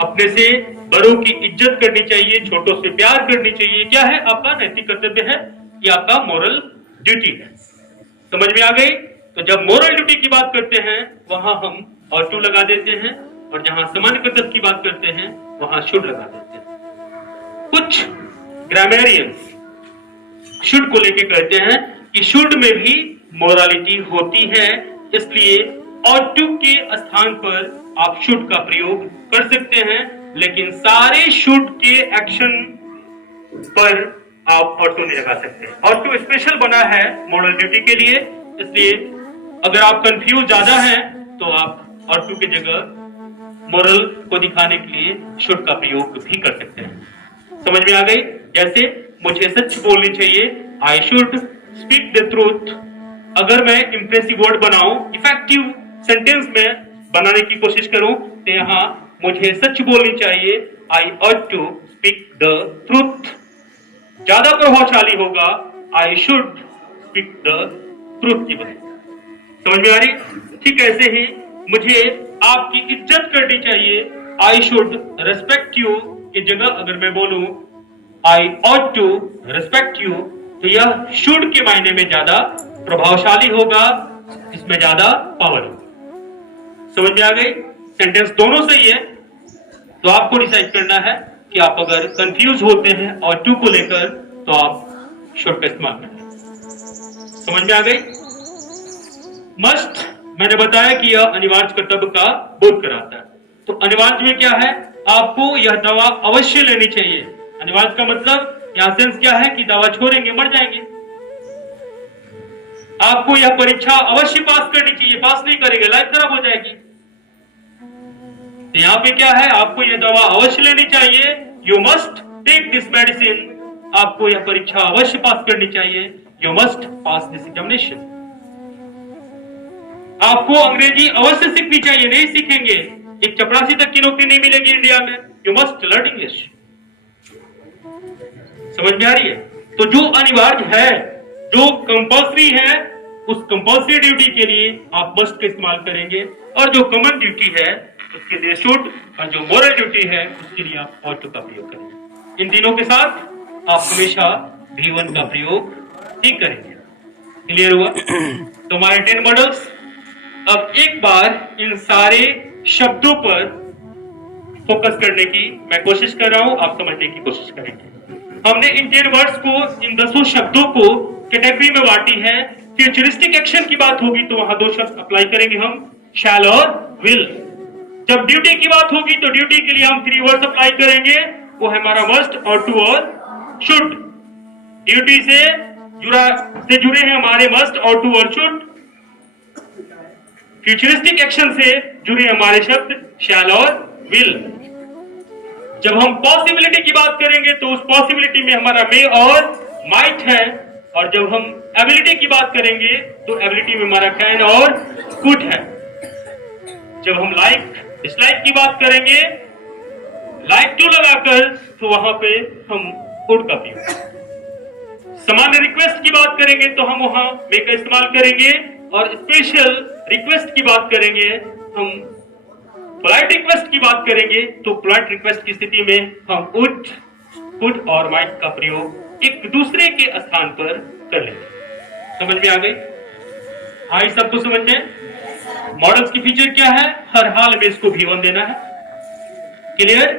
अपने से बड़ों की इज्जत करनी चाहिए, छोटों से प्यार करनी चाहिए। क्या है? आपका नैतिक कर्तव्य है, ये आपका मोरल ड्यूटी है। समझ में आ गई? तो जब मोरल ड्यूटी की बात करते हैं वहां हम और टू लगा देते हैं, और जहां सामान्य कर्तव्य की बात करते हैं वहां शुड लगा देते हैं। कुछ ग्रामेरियंस शुड को लेके कहते हैं कि शुड में भी मोरालिटी होती है, इसलिए और टू के स्थान पर आप शुड का प्रयोग कर सकते हैं। लेकिन सारे शुड के एक्शन पर आप और टू नहीं लगा सकते। और टू स्पेशल बना है मोरल ड्यूटी के लिए, इसलिए अगर आप कंफ्यूज ज्यादा हैं तो आप और टू की जगह मोरल को दिखाने के लिए शुड का प्रयोग भी कर सकते हैं। समझ में आ गई? जैसे मुझे सच बोलनी चाहिए, I should speak the truth. अगर मैं इंप्रेसिव वर्ड बनाऊं, इफेक्टिव सेंटेंस में बनाने की कोशिश करूं, तो यहां मुझे सच बोलनी चाहिए, I ought to speak the truth. ज्यादा प्रभावशाली होगा I should speak the truth की वजह। समझ में आ रही? ठीक ऐसे ही मुझे आपकी इज्जत करनी चाहिए। आई शुड रेस्पेक्ट यू की जगह अगर मैं बोलूं I ought to respect you, तो यह शुड के मायने में ज्यादा प्रभावशाली होगा, इसमें ज्यादा पावर होगी। समझ में आ गई? सेंटेंस दोनों सही है, तो आपको डिसाइड करना है कि आप अगर कंफ्यूज होते हैं और टू को लेकर तो आप शुड का इस्तेमाल करें। समझ में आ गई? मस्ट मैंने बताया कि यह अनिवार्य कर्तव्य का बोध कराता है। तो अनिवार्य में क्या है? आपको यह दवा अवश्य लेनी चाहिए। अनिवार्य का मतलब यहां सेंस क्या है कि दवा छोड़ेंगे मर जाएंगे। आपको यह परीक्षा अवश्य पास करनी चाहिए, पास नहीं करेंगे लाइफ खराब हो जाएगी। तो यहां पे क्या है? आपको यह दवा अवश्य लेनी चाहिए। You must take this medicine. आपको यह परीक्षा अवश्य पास करनी चाहिए। You must pass this examination. आपको अंग्रेजी अवश्य सीखनी चाहिए, नहीं सीखेंगे एक चपरासी तक की नौकरी नहीं मिलेगी इंडिया में। You must learn English. समझ में आ रही है? तो जो अनिवार्य है, जो कंपल्सरी है, उस कंपल्सरी ड्यूटी के लिए आप मस्ट का इस्तेमाल करेंगे, और जो कॉमन ड्यूटी है उसके लिए शुड, और जो मोरल ड्यूटी है उसके लिए आप ऑट का प्रयोग करेंगे। इन तीनों के साथ आप हमेशा भी1 का प्रयोग ही करेंगे। क्लियर हुआ? तो हमारे 10 मॉडल्स। अब एक बार इन सारे शब्दों पर फोकस करने की मैं कोशिश कर रहा हूं, आप समझने की कोशिश करेंगे। हमने इन 10 वर्ड्स को, इन 10 शब्दों को कैटेगरी में बांटी है। फ्यूचरिस्टिक एक्शन की बात होगी तो वहां 2 शब्द अप्लाई करेंगे हम, शैल और विल। जब ड्यूटी की बात होगी तो ड्यूटी के लिए हम 3 वर्ड्स अप्लाई करेंगे, वो है हमारा मस्ट और टू और शुड। ड्यूटी से जुड़े हैं हमारे मस्ट और टू और शुड। फ्यूचरिस्टिक एक्शन से जुड़े हमारे शब्द शैल और विल। जब हम पॉसिबिलिटी की बात करेंगे तो उस पॉसिबिलिटी में हमारा मे और माइट है, और जब हम एबिलिटी की बात करेंगे तो एबिलिटी में हमारा कैन और कुड है। जब हम लाइक डिसलाइक की बात करेंगे, लाइक टू लगाकर, तो वहां पे हम कुड का प्रयोग। सामान्य रिक्वेस्ट की बात करेंगे तो हम वहां मे का इस्तेमाल करेंगे, और स्पेशल रिक्वेस्ट की बात करेंगे, हम पोलाइट रिक्वेस्ट की बात करेंगे तो पोलाइट रिक्वेस्ट की स्थिति में हम वुड, कुड और माइट का प्रयोग एक दूसरे के स्थान पर कर लेंगे। समझ में आ गई? आई सबको समझ में? मॉडल्स की फीचर क्या है? हर हाल में इसको भी1 देना है। क्लियर?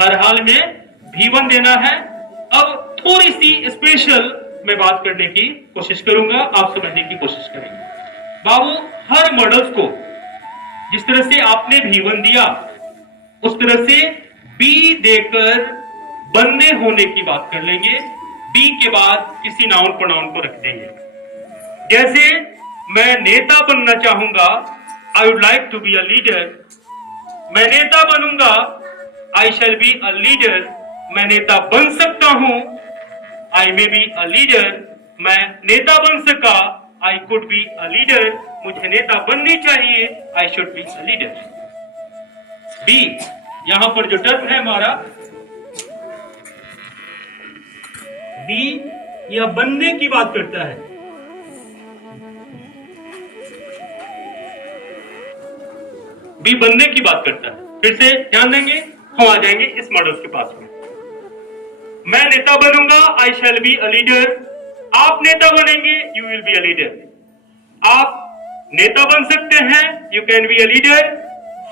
हर हाल में भी1 देना है। अब थोड़ी सी स्पेशल मैं बात करने की कोशिश करूंगा, आप समझने की कोशिश करेंगे। बाबू, हर मॉडल्स को जिस तरह से आपने भी1 दिया, उस तरह से बी देकर बनने होने की बात कर लेंगे। बी के बाद किसी नाउन प्रोनाउन को रख देंगे। जैसे मैं नेता बनना चाहूंगा, I would like to be a leader. मैं नेता बनूंगा, आई शैल बी अ लीडर। मैं नेता बन सकता हूं, आई मे बी अ लीडर। मैं नेता बन सका, I could be a leader. मुझे नेता बननी चाहिए, I should be a leader. बी, यहां पर जो टर्म है हमारा बी, यह बनने की बात करता है। बी बनने की बात करता है। फिर से ध्यान देंगे, हम आ जाएंगे इस मॉडल के पास में। मैं नेता बनूंगा, आई शैल बी अ लीडर। आप नेता बनेंगे, you will be a leader. आप नेता बन सकते हैं, you can be a leader.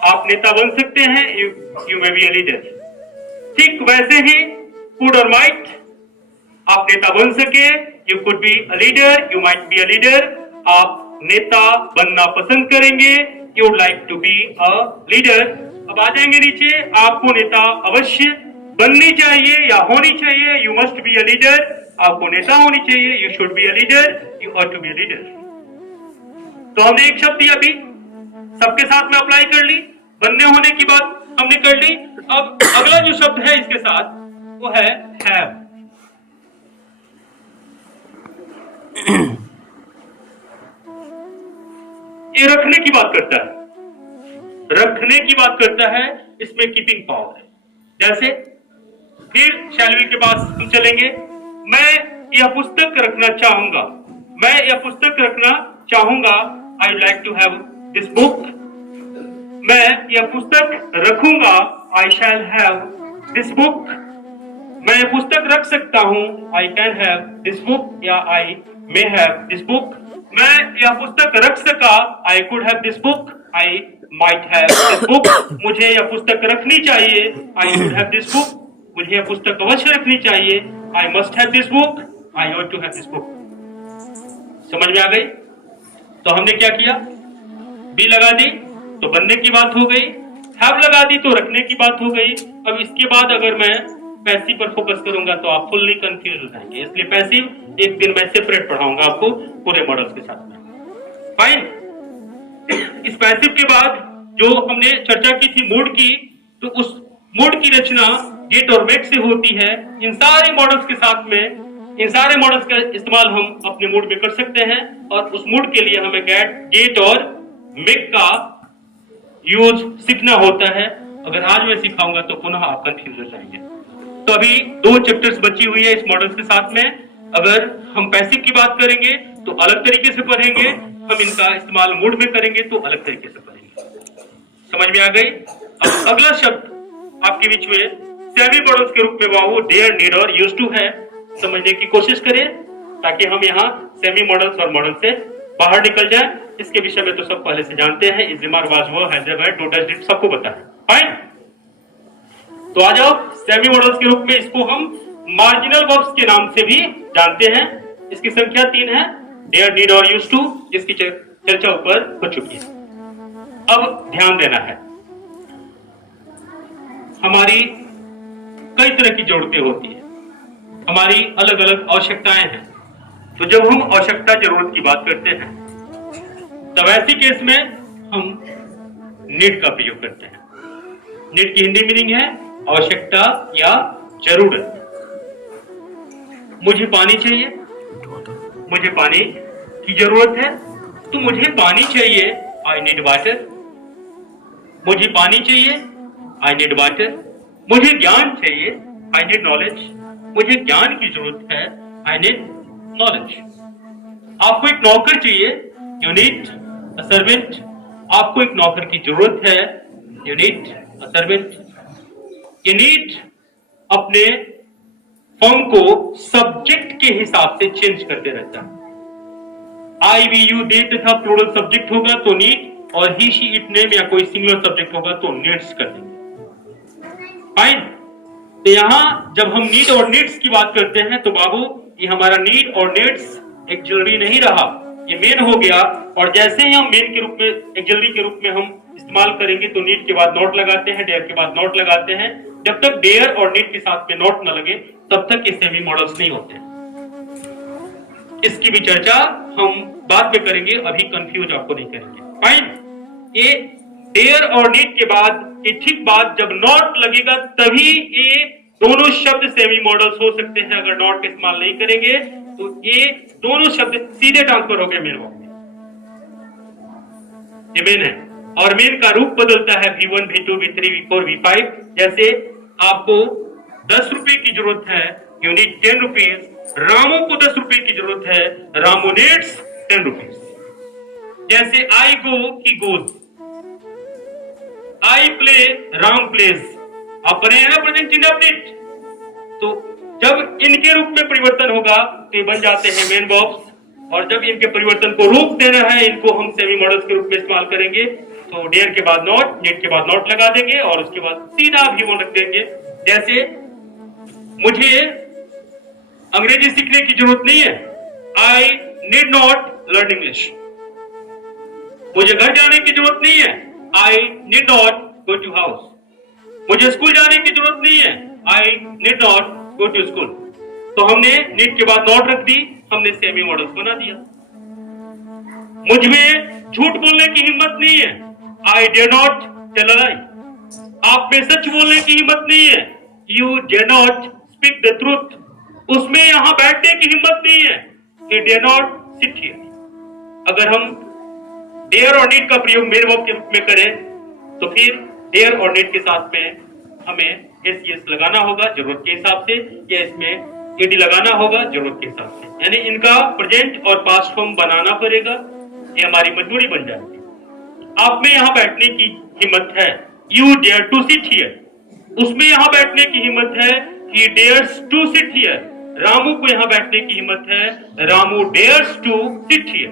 आप नेता बन सकते हैं, you may be a leader. ठीक वैसे ही कुड और माइट, आप नेता बन सके, you could be a leader, you might be a leader. आप नेता बनना पसंद करेंगे, you would like to be a leader. अब आ जाएंगे नीचे, आपको नेता अवश्य बननी चाहिए या होनी चाहिए, you must be a leader. आपको नेता होनी चाहिए, you should be a leader, you ought to be a leader. तो हमने एक शब्द दिया अभी, सबके साथ में अप्लाई कर ली, बनने होने की बात हमने कर ली। अब अगला जो शब्द है इसके साथ वो है हैव। ये रखने की बात करता है, रखने की बात करता है, इसमें कीपिंग पावर है। जैसे फिर शैलवी के पास हम चलेंगे, मैं यह पुस्तक रखना चाहूंगा, मैं यह पुस्तक रखना चाहूंगा, I like to have this book. मैं यह पुस्तक रखूंगा, I shall have this book. मैं यह पुस्तक रख सकता हूं, I can have this book, या I may have this book. मैं यह पुस्तक रख सका, I could have this book, I might have this book. मुझे यह पुस्तक रखनी चाहिए, I should have this book. मुझे यह पुस्तक अवश्य रखनी चाहिए, I must have this book, I ought to have this book. समझ में आ गई? तो हमने क्या किया, बी लगा दी तो बनने की बात हो गई, हैव लगा दी तो रखने की बात हो गई। अब इसके बाद अगर मैं पैसिव पर फोकस करूंगा तो आप फुल्ली कंफ्यूज हो जाएंगे, इसलिए पैसिव एक दिन मैं सेपरेट पढ़ाऊंगा आपको पूरे मॉडल्स के साथ में। फाइन। इस पैसिव के बाद जो हमने चर्चा की थी मूड की, तो उस मूड की रचना गेट और मेक से होती है। इन सारे मॉडल्स के साथ में, इन सारे मॉडल्स का इस्तेमाल हम अपने मूड में कर सकते हैं, और उस मूड के लिए हमें गेट और मेक का यूज सीखना होता है। अगर आज मैं सिखाऊंगा तो पुनः आप कंफ्यूज हो जाएंगे। तो अभी 2 चैप्टर्स बची हुई है इस मॉडल्स के साथ में। अगर हम पैसिव की बात करेंगे तो अलग तरीके से पढ़ेंगे, हम इनका इस्तेमाल मूड में करेंगे तो अलग तरीके से पढ़ेंगे। समझ में आ गई? अब अगला शब्द आपके बीच में सेमी मॉडल्स के रूप में बाबू डेयर, नीड और यूज्ड टू है। समझने की कोशिश करें ताकि हम यहाँ सेमी मॉडल्स और मॉडल से बाहर निकल जाए। इसके विषय में तो सब पहले से जानते हैं, is remark, was, were, has ever, do, does, did, सबको पता है। फाइन। तो आ जाओ, सेमी मॉडल्स के रूप में इसको हम मार्जिनल वर्ब्स के नाम से भी जानते हैं। इसकी संख्या 3 है, डेयर, नीड और यूज्ड टू, जिसकी चर्चा ऊपर हो चुकी है। अब ध्यान देना है, हमारी कई तरह की जरूरतें होती है, हमारी अलग अलग आवश्यकताएं हैं। तो जब हम आवश्यकता जरूरत की बात करते हैं तब ऐसी केस में हम नीड का प्रयोग करते हैं। नीड की हिंदी मीनिंग है आवश्यकता या जरूरत। मुझे पानी चाहिए, मुझे पानी की जरूरत है, तो मुझे पानी चाहिए, आई नीड वाटर। मुझे पानी चाहिए, आई नीड वाटर। मुझे ज्ञान चाहिए, आई नीड नॉलेज। मुझे ज्ञान की जरूरत है, आई नीड नॉलेज। आपको एक नौकर चाहिए, यू नीड अ सर्वेंट। आपको एक नौकर की जरूरत है, you need a servant. You need अपने फॉर्म को सब्जेक्ट के हिसाब से चेंज करते रहता है। आई, वी, यू, दे तथा प्लूरल सब्जेक्ट होगा तो नीड, और ही, शी, इट, नेम या कोई सिंगुलर सब्जेक्ट होगा तो नीड्स कर देंगे। फाइन। तो यहां जब हम नीड और नीड्स की बात करते हैं तो बाबू ये हमारा नीड और नीड्स एक्सिलरी नहीं रहा, ये मेन हो गया। और जैसे ही हम मेन के रूप में, एक्सिलरी के रूप में हम इस्तेमाल करेंगे तो नीड के बाद नॉट लगाते हैं, डेयर के बाद नॉट लगाते हैं। जब तक डेयर और नीड के साथ में नॉट न लगे तब तक ये सेमी मॉडल्स नहीं होते। इसकी भी चर्चा हम बाद में करेंगे, अभी कंफ्यूज आपको नहीं करेंगे। फाइन। ये डेयर और नीड के बाद ये ठीक बाद जब नॉट लगेगा तभी ये दोनों शब्द सेमी मॉडल्स हो सकते हैं। अगर नॉट का इस्तेमाल नहीं करेंगे तो ये दोनों शब्द सीधे ट्रांसफर हो गए मेन वर्ब में। ये मेन है, और मेन का रूप बदलता है V1, V2, V3, V4, V5। जैसे आपको 10 रुपए की जरूरत है, यू नीड 10 रुपीज। रामू को 10 रुपए की जरूरत है, रामू नीड्स 10 रुपीज। जैसे I go, he goes. I play, Ram plays. आप बने हैं ना प्रेजेंट इंडेफिनिट, तो जब इनके रूप में परिवर्तन होगा तो ये बन जाते हैं मेन वर्ब्स। और जब इनके परिवर्तन को रोक देना है, इनको हम सेमी मॉडल्स के रूप में इस्तेमाल करेंगे तो डेयर के बाद नॉट, नीड के बाद नॉट लगा देंगे और उसके बाद सीधा V1 रख देंगे। जैसे मुझे अंग्रेजी सीखने की जरूरत नहीं है, I need not learn English. मुझे घर जाने की जरूरत नहीं है, I need not go to house. मुझे स्कूल जाने की जरूरत नहीं है, I need not go to school. तो हमने नीड के बाद नॉट रख दी, हमने सेमी मॉडल्स बना दिया। मुझ में झूठ बोलने की हिम्मत नहीं है, I dare not tell a lie. आप में सच बोलने की हिम्मत नहीं है, you dare not speak the truth. उसमें यहां बैठने की हिम्मत नहीं है, he dare not sit here. अगर हम डेयर और नीड का प्रयोग मेन वर्ब के रूप में करें तो फिर डेयर और नीड के साथ में हमें एस लगाना होगा जरूरत के हिसाब से, या इसमें एडी लगाना होगा जरूरत के हिसाब से। यानी इनका प्रेजेंट और पास्ट फॉर्म बनाना पड़ेगा, ये हमारी मजबूरी बन जाएगी। आप में यहाँ बैठने की हिम्मत है, you dare to sit here. उसमें यहाँ बैठने की हिम्मत है, he dares to sit here. Ramu को यहाँ बैठने की हिम्मत है, Ramu dares to sit here.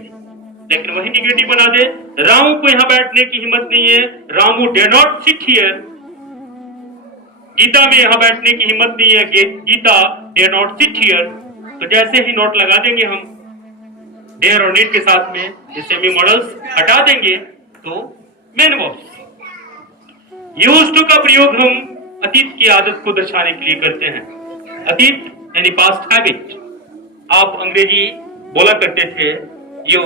लेकिन वही निगेटिव बना दे, रामू को यहाँ बैठने की हिम्मत नहीं है, Ramu dare not sit here. Gita में यहाँ बैठने की हिम्मत नहीं है, Gita dare not sit here. तो जैसे ही नोट लगा देंगे हम डेयर और नीड के साथ में, जिससे सेमी मॉडल्स हटा देंगे, तो मेन वर्ब्स। यूज्ड टू का प्रयोग हम अतीत की आदत को दर्शाने के लिए करते हैं। अतीत यानी पास्ट हैबिट। आप अंग्रेजी बोला करते थे, you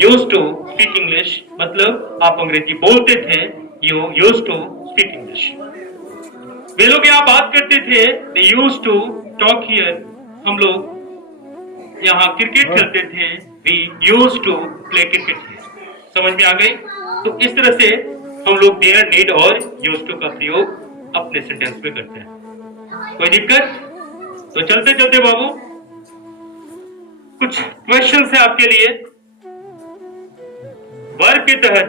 used to speak English, मतलब आप अंग्रेजी बोलते थे, you used to speak English. वे लोग यहाँ बात करते थे, they used to talk here. हम लोग यहाँ क्रिकेट खेलते थे, we used to play cricket. समझ में आ गई? तो इस तरह से हम लोग देयर, नीड और यूज्ड टू का प्रयोग अपने सेंटेंस में करते हैं। कोई दिक्कत? तो चलते चलते बाबू कुछ क्वेश्चन है आपके लिए। वर्ब के तहत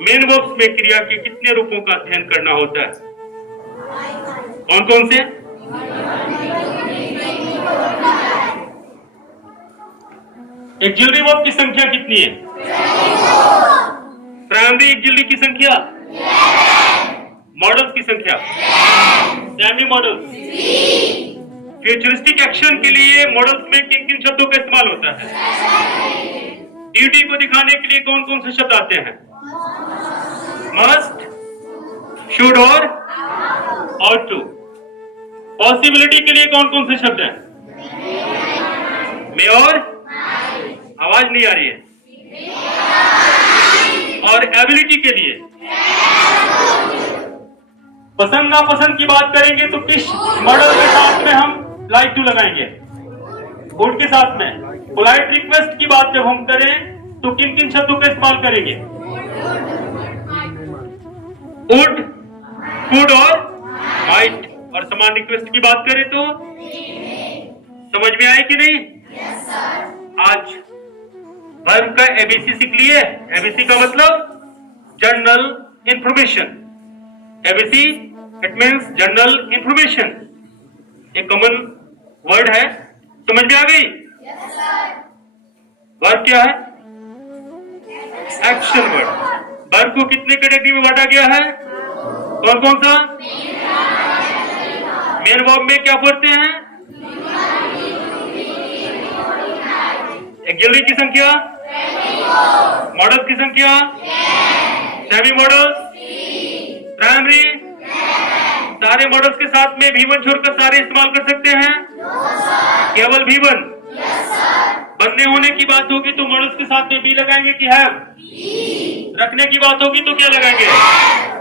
मेन वर्ब्स में क्रिया के कितने रूपों का अध्ययन करना होता है? कौन कौन से? एक्सिलरी वर्ब की संख्या कितनी है? प्राइमरी एक्सिलरी की संख्या? मॉडल्स की संख्या? Semi models? फ्यूचरिस्टिक एक्शन के लिए मॉडल्स में किन किन शब्दों का इस्तेमाल होता है? ड्यूटी को दिखाने के लिए कौन कौन से शब्द आते हैं? मस्ट, शुड और ought to। पॉसिबिलिटी के लिए कौन कौन से शब्द हैं? मे और? आवाज नहीं आ रही है। और एबिलिटी के लिए? पसंद नापसंद की बात करेंगे तो किस मॉडल के साथ में हम लाइक टू लगाएंगे? वुड के साथ में। पोलाइट रिक्वेस्ट की बात जब हम करें तो किन किन शब्दों का इस्तेमाल करेंगे? वुड, कुड और माइट। और समान रिक्वेस्ट की बात करें तो समझ में आए कि नहीं? आज वर्ब का एबीसी सीख लिए। एबीसी का मतलब general information. ABC it means general information. एक कॉमन वर्ड है, समझ में आ गई? वर्ब क्या है? Action word. वर्ब को कितने कैटेगरी में बांटा गया है? कौन कौन सा? मेन वर्ब में क्या पढ़ते हैं? एक्सिलरी की संख्या? मॉडल की संख्या? Semi model? प्राइमरी? सारे मॉडल्स के साथ में V1 छोड़कर सारे इस्तेमाल कर सकते हैं? केवल V1? बनने होने की बात होगी तो मॉडल्स के साथ में बी लगाएंगे कि हैव? रखने की बात होगी तो क्या लगाएंगे?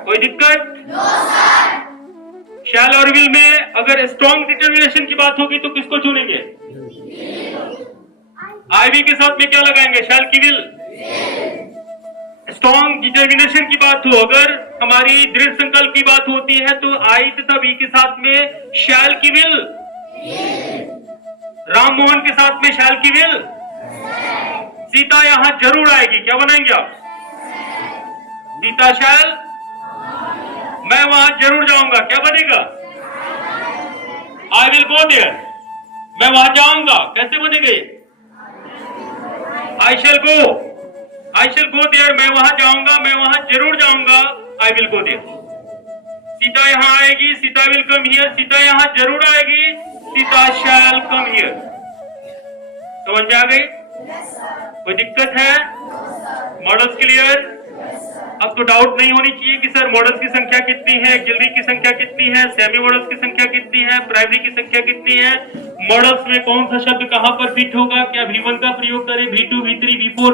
कोई दिक्कत? शैल और विल में अगर स्ट्रॉन्ग डिटर्मिनेशन की बात होगी तो किसको चुनेंगे? आईवी के साथ में क्या लगाएंगे? शैल की विल? स्ट्रॉन्ग डिटर्मिनेशन की बात हो, अगर हमारी दृढ़ संकल्प की बात होती है तो आई तथा वी के साथ में शैल की विल। राम मोहन के साथ में शैल की विल। सीता यहां जरूर आएगी, क्या बनाएंगे आप? सीता शैल। मैं वहां जरूर जाऊंगा, क्या बनेगा? I will go there. मैं वहां जाऊंगा, कैसे बनेगा? I shall go. I shall go there. मैं वहां जाऊंगा, मैं वहां जरूर जाऊंगा, I will go there. Sita यहां आएगी, Sita will come here. Sita यहां जरूर आएगी, सीता शैल कम हियर। समझ में आ गई? कोई दिक्कत है? Models clear? अब तो डाउट नहीं होनी चाहिए कि सर मॉडल्स की संख्या कितनी है, एक्सिलरी की संख्या कितनी है, सेमी मॉडल्स की संख्या कितनी है, प्राइमरी की संख्या कितनी है, मॉडल्स में कौन सा शब्द कहां पर फिट होगा, क्या V1 का प्रयोग करें, V2, V3, V4,